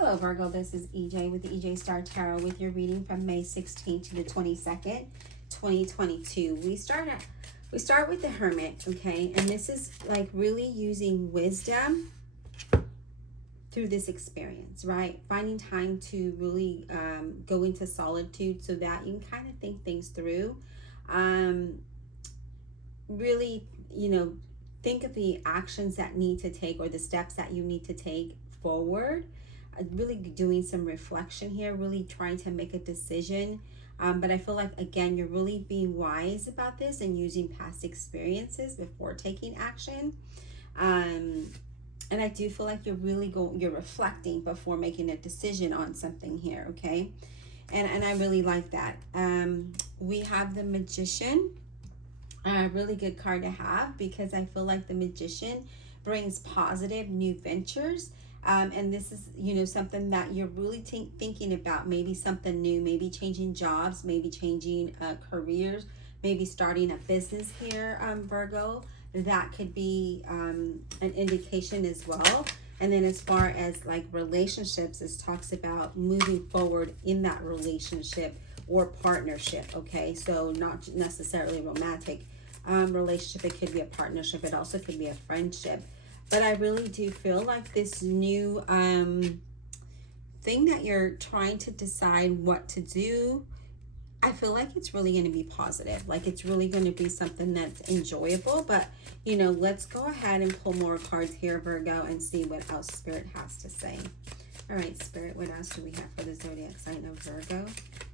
Hello Virgo, this is EJ with the EJ Star Tarot with your reading from May 16th to the 22nd, 2022. We start with the Hermit, okay? And this is like really using wisdom through this experience, right? Finding time to really go into solitude so that you can kind of think things through. Really, think of the actions that need to take or the steps that you need to take forward. Really doing some reflection here, really trying to make a decision. But I feel like, again, you're really being wise about this and using past experiences before taking action. And I do feel like you're reflecting before making a decision on something here, okay? And I really like that. We have the Magician, a really good card to have because I feel like the Magician brings positive new ventures. And this is, something that you're really thinking about, maybe something new, maybe changing jobs, maybe changing careers, maybe starting a business here, Virgo. That could be an indication as well. And then as far as like relationships, it talks about moving forward in that relationship or partnership, okay? So not necessarily romantic relationship. It could be a partnership. It also could be a friendship. But I really do feel like this new thing that you're trying to decide what to do, I feel like it's really going to be positive. Like it's really going to be something that's enjoyable. But, let's go ahead and pull more cards here, Virgo, and see what else Spirit has to say. All right, Spirit, what else do we have for the zodiac sign of Virgo?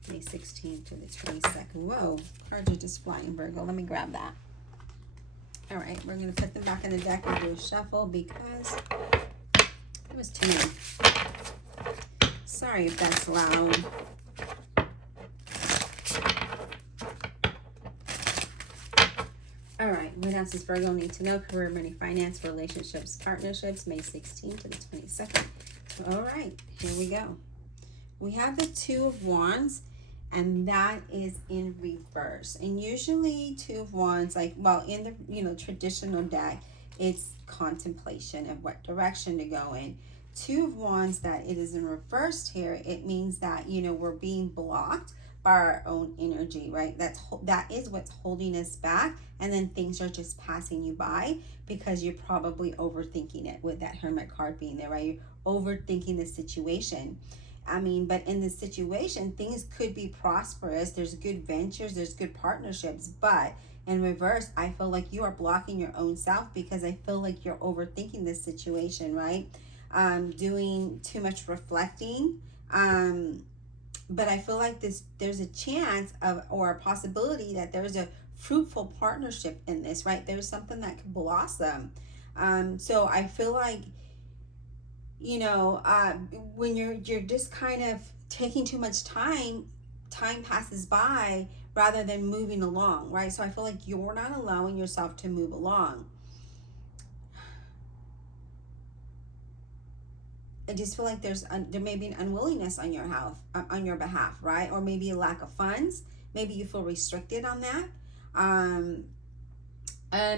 May 16th to the 22nd. Whoa, cards are just flying, Virgo. Let me grab that. All right, we're going to put them back in the deck and do a shuffle because it was too many. Sorry if that's loud. All right, what else does Virgo need to know? Career, money, finance, relationships, partnerships, May 16th to the 22nd. All right, here we go. We have the Two of Wands. And that is in reverse. And usually Two of Wands, in the traditional deck, it's contemplation of what direction to go in. Two of Wands, that it is in reverse here, it means that, we're being blocked by our own energy, right? That is what's holding us back. And then things are just passing you by because you're probably overthinking it with that Hermit card being there, right? You're overthinking the situation. But in this situation, things could be prosperous. There's good ventures, there's good partnerships. But in reverse, I feel like you are blocking your own self because I feel like you're overthinking this situation, right? Doing too much reflecting. But I feel like there's a chance or a possibility that there's a fruitful partnership in this, right? There's something that could blossom. So I feel like, when you're just kind of taking too much time passes by rather than moving along, right? So I feel like you're not allowing yourself to move along. I just feel like there may be an unwillingness on your behalf, right? Or maybe a lack of funds. Maybe you feel restricted on that.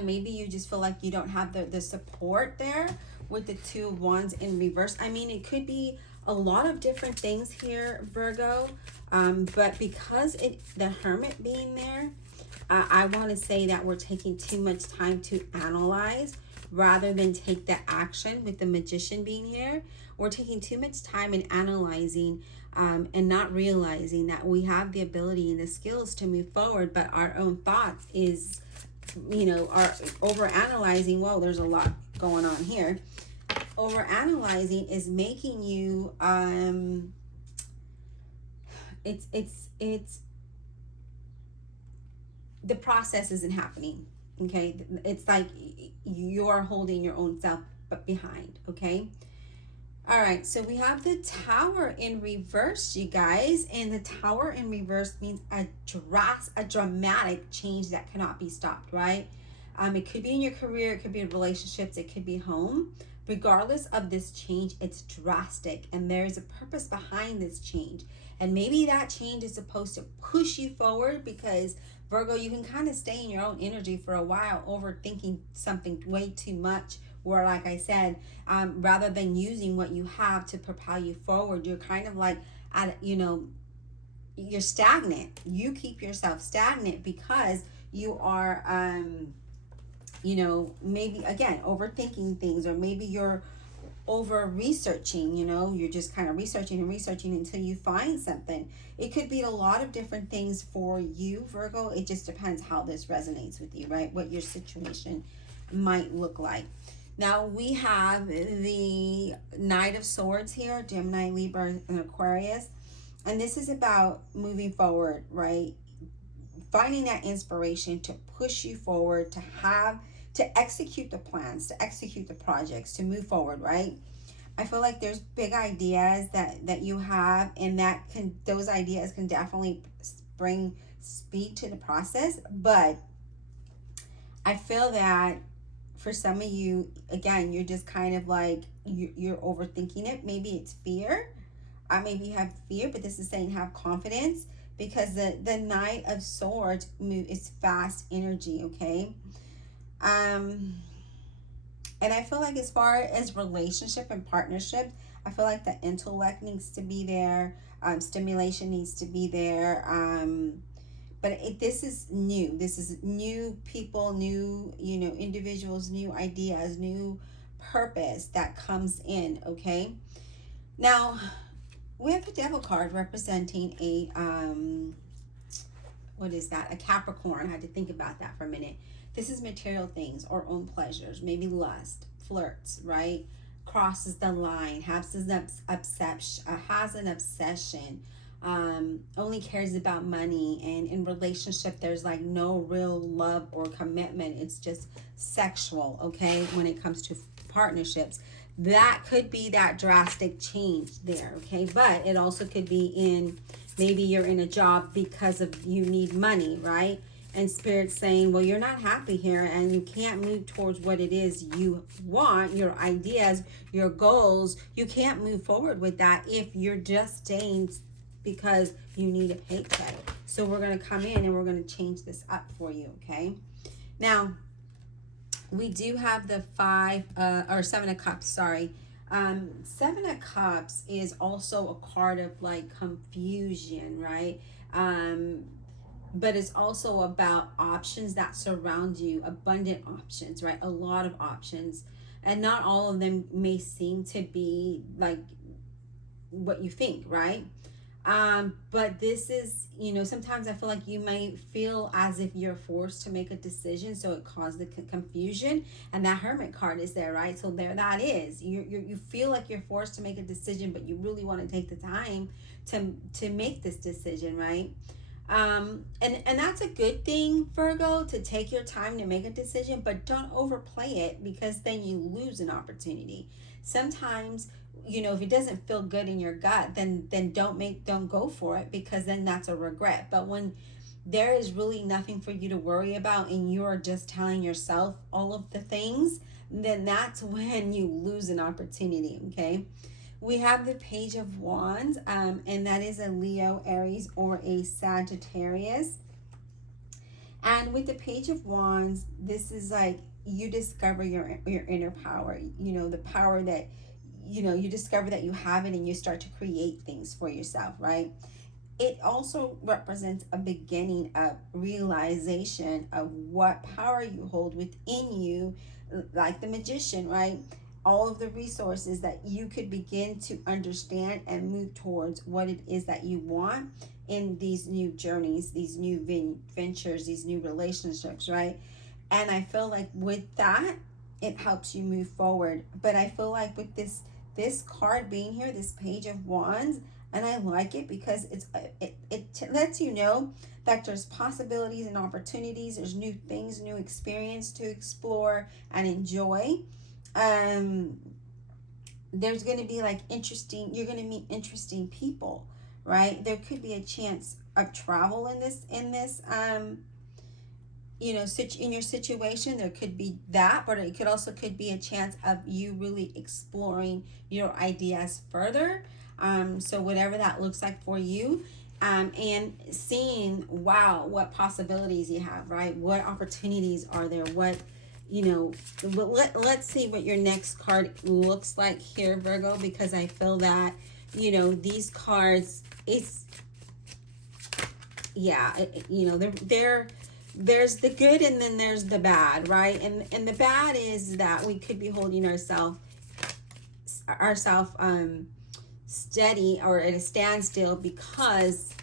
Maybe you just feel like you don't have the support there with the Two of Wands in reverse. It could be a lot of different things here, Virgo. But because the Hermit being there, I want to say that we're taking too much time to analyze rather than take the action with the Magician being here. We're taking too much time in analyzing and not realizing that we have the ability and the skills to move forward, but our own thoughts is, are over-analyzing. Whoa, there's a lot going on here. Over-analyzing is making you, it's the process isn't happening, okay? It's like you're holding your own self but behind, okay? All right, so we have the Tower in reverse, you guys, and the Tower in reverse means a dramatic change that cannot be stopped, right? It could be in your career, it could be in relationships, it could be home. Regardless of this change, it's drastic, and there's a purpose behind this change. And maybe that change is supposed to push you forward because, Virgo, you can kind of stay in your own energy for a while, overthinking something way too much where, like I said, rather than using what you have to propel you forward, you're kind of like at, you're stagnant. You keep yourself stagnant because you are maybe again overthinking things, or maybe you're over researching. You're just kind of researching and researching until you find something. It could be a lot of different things for you, Virgo. It just depends how this resonates with you, right? What your situation might look like. Now we have the Knight of Swords here, Gemini, Libra, and Aquarius. And this is about moving forward, right? Finding that inspiration to push you forward, to execute the plans, to execute the projects, to move forward, right? I feel like there's big ideas that you have, and those ideas can definitely bring speed to the process. But I feel that for some of you, again, you're just kind of like, you're overthinking it. Maybe it's fear. Maybe you have fear, but this is saying have confidence, because the Knight of Swords is fast energy, okay? And I feel like as far as relationship and partnership, I feel like the intellect needs to be there, stimulation needs to be there, but this is new. This is new people, new, individuals, new ideas, new purpose that comes in, okay? Now, we have the Devil card representing a, what is that? A Capricorn. I had to think about that for a minute. This is material things or own pleasures, maybe lust, flirts, right? Crosses the line, has an obsession, only cares about money, and in relationship there's like no real love or commitment. It's just sexual, okay? When it comes to partnerships, that could be that drastic change there, okay? But it also could be in, maybe you're in a job because of you need money, right? And Spirit's saying, well, you're not happy here, and you can't move towards what it is you want, your ideas, your goals. You can't move forward with that if you're just staying because you need a paycheck. So we're going to come in and we're going to change this up for you, okay? Now, we do have the Seven of Cups, sorry. Seven of Cups is also a card of like confusion, right? But it's also about options that surround you, abundant options, right? A lot of options, and not all of them may seem to be like what you think, right? But this is, sometimes I feel like you might feel as if you're forced to make a decision, so it caused the confusion, and that Hermit card is there, right? So there that is. You feel like you're forced to make a decision, but you really want to take the time to make this decision, right? And that's a good thing, Virgo, to take your time to make a decision, but don't overplay it, because then you lose an opportunity. Sometimes, if it doesn't feel good in your gut, then don't go for it, because then that's a regret. But when there is really nothing for you to worry about and you're just telling yourself all of the things, then that's when you lose an opportunity, okay? We have the Page of Wands, and that is a Leo, Aries, or a Sagittarius. And with the Page of Wands, this is like you discover your inner power, the power that, you discover that you have it, and you start to create things for yourself, right? It also represents a beginning of realization of what power you hold within you, like the magician, right? All of the resources that you could begin to understand and move towards what it is that you want in these new journeys, these new ventures, these new relationships, right? And I feel like with that, it helps you move forward. But I feel like with this card being here, this Page of Wands, and I like it because it lets you know that there's possibilities and opportunities. There's new things, new experience to explore and enjoy. There's going to be like you're going to meet interesting people, right? There could be a chance of travel in this in your situation. There could be that, but it could be a chance of you really exploring your ideas further. So whatever that looks like for you, and seeing, wow, what possibilities you have, right? What opportunities are there? What you know, but let's see what your next card looks like here, Virgo, because I feel that, you know, these cards, it's, yeah, you know, there's the good and then there's the bad, right? And the bad is that we could be holding ourselves steady or at a standstill because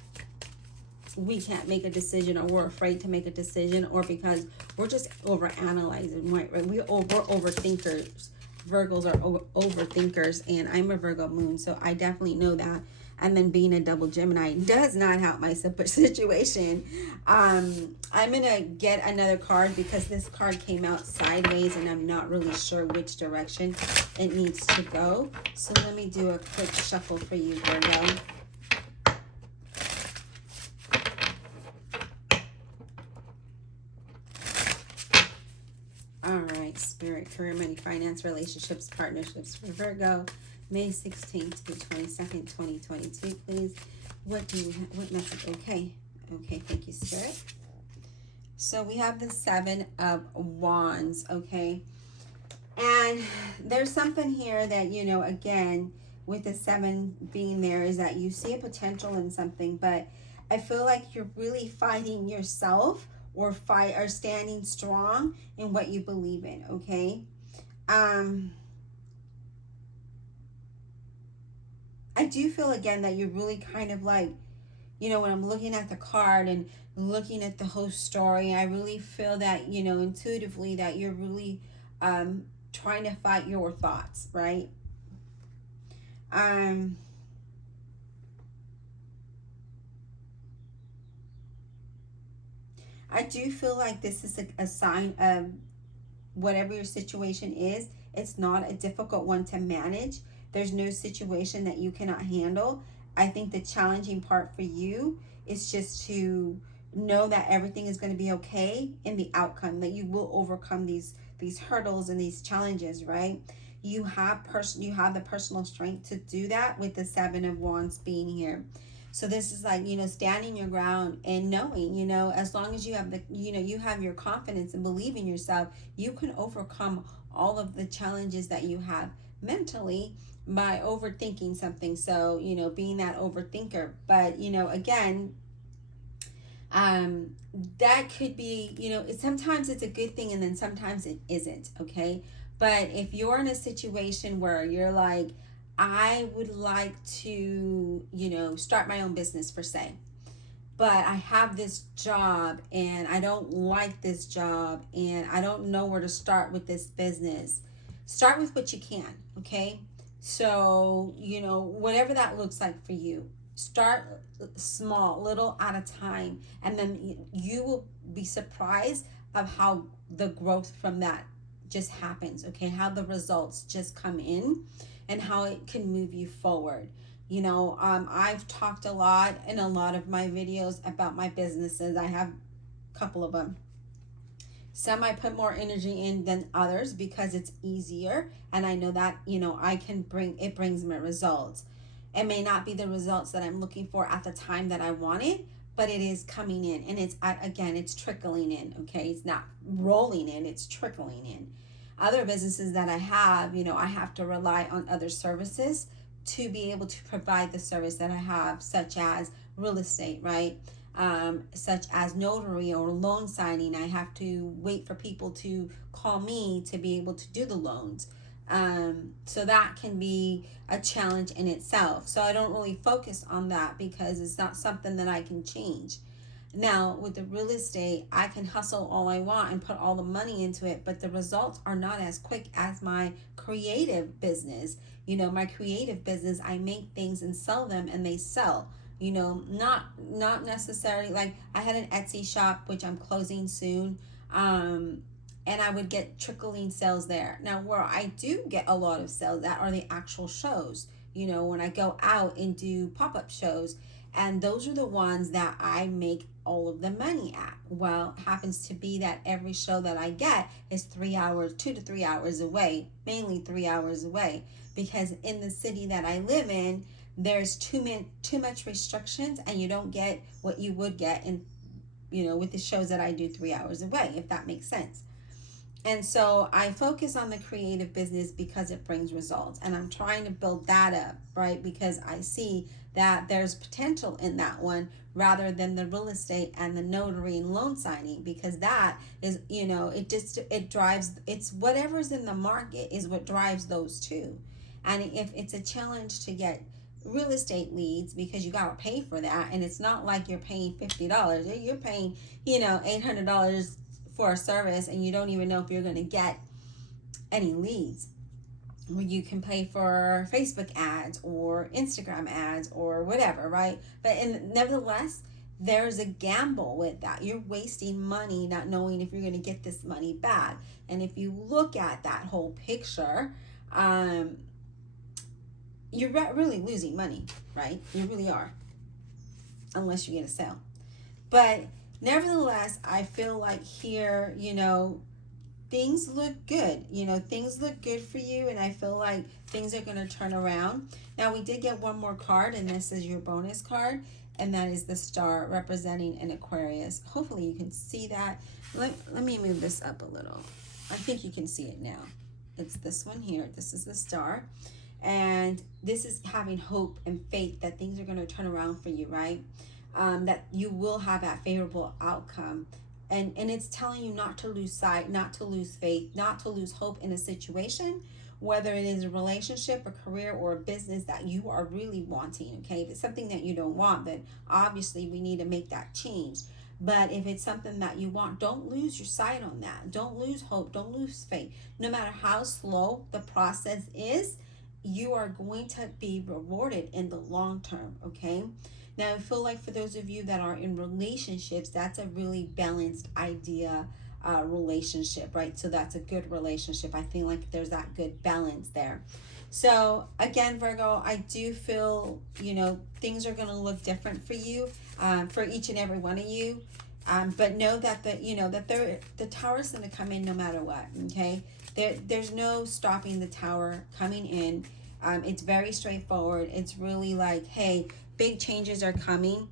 we can't make a decision, or we're afraid to make a decision, or because we're just over analyzing, right? We're overthinkers. Virgos are overthinkers, and I'm a Virgo moon, so I definitely know that. And then being a double Gemini does not help my situation. I'm gonna get another card because this card came out sideways and I'm not really sure which direction it needs to go. So let me do a quick shuffle for you, Virgo. All right, Spirit, career, money, finance, relationships, partnerships for Virgo, May 16th to 22nd, 2022, please. What message? Okay, thank you, Spirit. So we have the 7 of Wands, okay? And there's something here that, you know, again, with the 7 being there, is that you see a potential in something, but I feel like you're really fighting yourself, or standing strong in what you believe in, okay? I do feel again that you're really kind of like, you know, when I'm looking at the card and looking at the whole story, I really feel that, you know, intuitively that you're really trying to fight your thoughts, right? I do feel like this is a sign of whatever your situation is. It's not a difficult one to manage. There's no situation that you cannot handle. I think the challenging part for you is just to know that everything is going to be okay in the outcome, that you will overcome these hurdles and these challenges, right? You have the personal strength to do that with the 7 of Wands being here. So this is like, you know, standing your ground and knowing, you know, as long as you have you have your confidence and believe in yourself, you can overcome all of the challenges that you have mentally by overthinking something. So, you know, being that overthinker. But, you know, again, that could be, you know, sometimes it's a good thing and then sometimes it isn't, okay? But if you're in a situation where you're like, I would like to, you know, start my own business per se, but I have this job and I don't like this job and I don't know where to start with this business. Start with what you can, okay? So, you know, whatever that looks like for you, start small, little at a time, and then you will be surprised of how the growth from that just happens, okay? How the results just come in and how it can move you forward. You know, I've talked a lot in a lot of my videos about my businesses. I have a couple of them. Some I put more energy in than others because it's easier, and I know that, you know, it brings me results. It may not be the results that I'm looking for at the time that I want it, but it is coming in, and it's trickling in, okay? It's not rolling in, it's trickling in. Other businesses that I have, you know, I have to rely on other services to be able to provide the service that I have, such as real estate, right? Such as notary or loan signing. I have to wait for people to call me to be able to do the loans. So that can be a challenge in itself. So I don't really focus on that because it's not something that I can change. Now, with the real estate, I can hustle all I want and put all the money into it, but the results are not as quick as my creative business. You know, my creative business, I make things and sell them and they sell. You know, not necessarily like I had an Etsy shop, which I'm closing soon. And I would get trickling sales there. Now, where I do get a lot of sales, that are the actual shows. You know, when I go out and do pop-up shows, and those are the ones that I make all of the money at. Well, it happens to be that every show that I get is 3 hours, 2 to 3 hours away, mainly 3 hours away, because in the city that I live in, there's too much restrictions, and you don't get what you would get in, you know, with the shows that I do 3 hours away, if that makes sense. And so I focus on the creative business because it brings results. And I'm trying to build that up, right? Because I see that there's potential in that one rather than the real estate and the notary and loan signing, because that is, it drives, it's whatever's in the market is what drives those two. And if it's a challenge to get real estate leads, because you got to pay for that, and it's not like you're paying $50, you're paying $800 for a service, and you don't even know if you're going to get any leads. You can pay for Facebook ads or Instagram ads or whatever, right? But nevertheless, there's a gamble with that. You're wasting money not knowing if you're going to get this money back. And if you look at that whole picture, you're really losing money, right? You really are, unless you get a sale. But nevertheless, I feel like here, things look good. Things look good for you, and I feel like things are going to turn around. Now, we did get one more card, and this is your bonus card, and that is the star representing an Aquarius. Hopefully you can see that. Let me move this up a little. I think you can see it now. It's this one here. This is the star. And this is having hope and faith that things are going to turn around for you, right? That you will have that favorable outcome. And it's telling you not to lose sight, not to lose faith, not to lose hope in a situation, whether it is a relationship, a career, or a business that you are really wanting, okay? If it's something that you don't want, then obviously we need to make that change. But if it's something that you want, don't lose your sight on that. Don't lose hope. Don't lose faith. No matter how slow the process is, you are going to be rewarded in the long term, okay? Now, I feel like for those of you that are in relationships, that's a really balanced idea, relationship, right? So that's a good relationship. I feel like there's that good balance there. So again, Virgo, I do feel, things are going to look different for you, for each and every one of you. But know that the tower is going to come in no matter what, okay? There's no stopping the tower coming in. It's very straightforward. It's really like, hey, big changes are coming,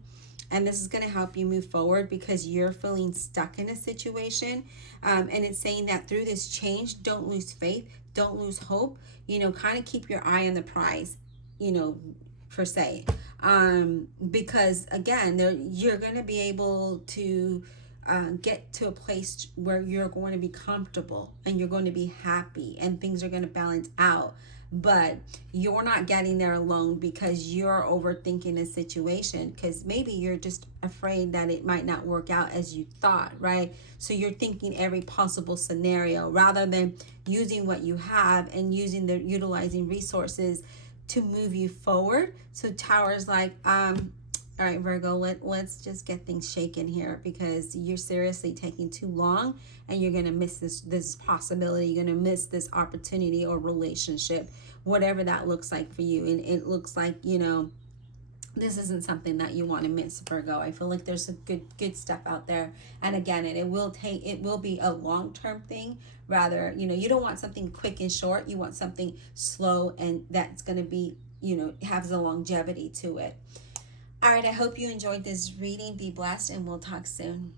and this is going to help you move forward because you're feeling stuck in a situation. And it's saying that through this change, don't lose faith, don't lose hope, kind of keep your eye on the prize, per se. Because again, you're going to be able to get to a place where you're going to be comfortable and you're going to be happy and things are going to balance out. But you're not getting there alone because you're overthinking a situation, because maybe you're just afraid that it might not work out as you thought, right? So you're thinking every possible scenario rather than using what you have and utilizing resources to move you forward. So Tower's like, all right, Virgo, let's just get things shaken here because you're seriously taking too long and you're going to miss this possibility. You're going to miss this opportunity or relationship, whatever that looks like for you. And it looks like, this isn't something that you want to miss, Virgo. I feel like there's some good stuff out there. And again, it will be a long-term thing. Rather, you don't want something quick and short. You want something slow and that's going to be, has a longevity to it. All right, I hope you enjoyed this reading. Be blessed, and we'll talk soon.